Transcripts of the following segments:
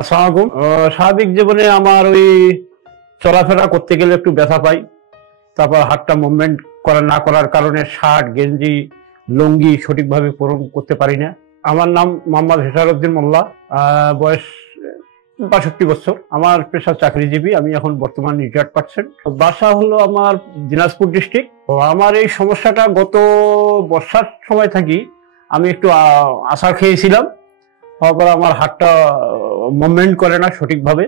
আসসালামু আলাইকুম। স্বাভাবিক জীবনে আমার ওই চলাফেরা করতে গেলে একটু ব্যথা পাই। তারপর হাতটা মুভমেন্ট না করার কারণে শার্ট, গেঞ্জি, লুঙ্গি সঠিকভাবে পরণ করতে পারি না। আমার নাম মোহাম্মদ হেসারউদ্দিন মোল্লা। বয়স ৬২ বছর। আমার পেশা চাকরিজীবী। আমি এখন বর্তমান রিটায়ার্ড পার্সন। বাসা হলো আমার দিনাজপুর ডিস্ট্রিক্ট। তো আমার এই সমস্যাটা গত বর্ষার সময় থাকি আমি একটু আছাড় খেয়েছিলাম। হওয়ার পর আমার হাতটা মুভমেন্ট করে না সঠিকভাবে।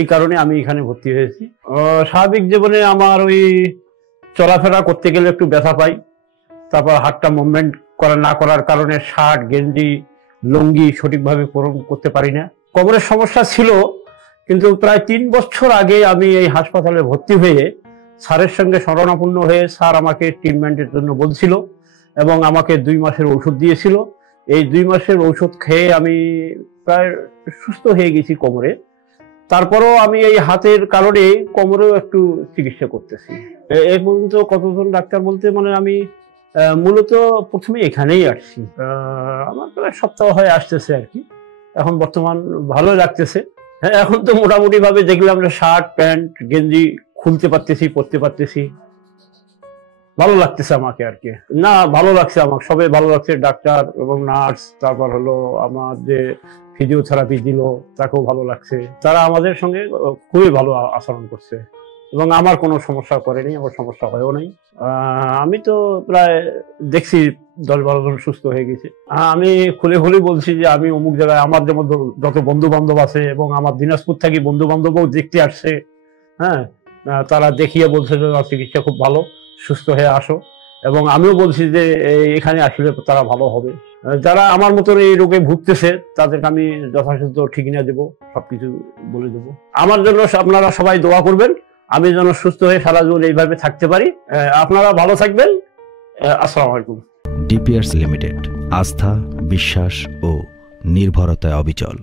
এই কারণে আমি এখানে ভর্তি হয়েছি। স্বাভাবিক জীবনে আমার ওই চলাফেরা করতে গেলে একটু ব্যথা পাই। তারপর হাতটা মুভমেন্ট না করার কারণে শার্ট, গেঞ্জি, লুঙ্গি সঠিকভাবে পরণ করতে পারি না। কোমরের সমস্যা ছিল, কিন্তু প্রায় ৩ বছর আগে আমি এই হাসপাতালে ভর্তি হয়ে স্যারের সঙ্গে শরণাপন্ন হয়ে স্যার আমাকে ট্রিটমেন্টের জন্য বলছিল এবং আমাকে ২ মাসের ঔষধ দিয়েছিল। এই ২ মাসের ঔষধ খেয়ে আমি প্রায় সুস্থ হয়ে গেছি কোমরে। তারপরও আমি এই হাতের কারণে কোমরেও একটু চিকিৎসা করতেছি। এই পর্যন্ত কতজন ডাক্তার বলতে মানে আমি মূলত প্রথমে এখানেই আসছি। আমার প্রায় সপ্তাহ হয়ে আসতেছে আর কি। এখন বর্তমান ভালো লাগতেছে। হ্যাঁ, এখন তো মোটামুটি ভাবে দেখলাম যে শার্ট, প্যান্ট, গেঞ্জি খুলতে পারতেছি, পরতে পারতেছি। ভালো লাগতেছে আমাকে আর কি। না, ভালো লাগছে আমাকে, সবাই ভালো লাগছে, ডাক্তার এবং নার্স, তারপর হলো আমার যে ফিজিওথেরাপি দিল তাকেও ভালো লাগছে। তারা আমাদের সঙ্গে খুবই ভালো আচরণ করছে এবং আমার কোনো সমস্যা করেনি, আমার সমস্যা হয়েও নাই। আমি তো প্রায় দেখছি ১০-১২ জন সুস্থ হয়ে গেছে। আমি খুলে বলছি যে আমি অমুক জায়গায়, আমার যেমন যত বন্ধু বান্ধব আছে এবং আমার দিনাজপুর থেকে বন্ধু বান্ধবও দেখতে আসছে। হ্যাঁ, তারা দেখিয়ে বলছে যে চিকিৎসা খুব ভালো, সুস্থ হয়ে আসো। এবং আমিও বলছি যে এখানে আসলে তারা ভালো হবে। যারা আমার মতন এই রোগে ভুগতেছে তাদেরকে আমি যথাযথ ঠিকানা দেবো, সবকিছু বলে দেবো। আমার জন্য আপনারা সবাই দোয়া করবেন, আমি যেন সুস্থ হয়ে সারা জীবন এইভাবে থাকতে পারি। আপনারা ভালো থাকবেন। আসসালামু আলাইকুম। ডিপিআরস লিমিটেড, আস্থা, বিশ্বাস ও নির্ভরতায় অবিচল।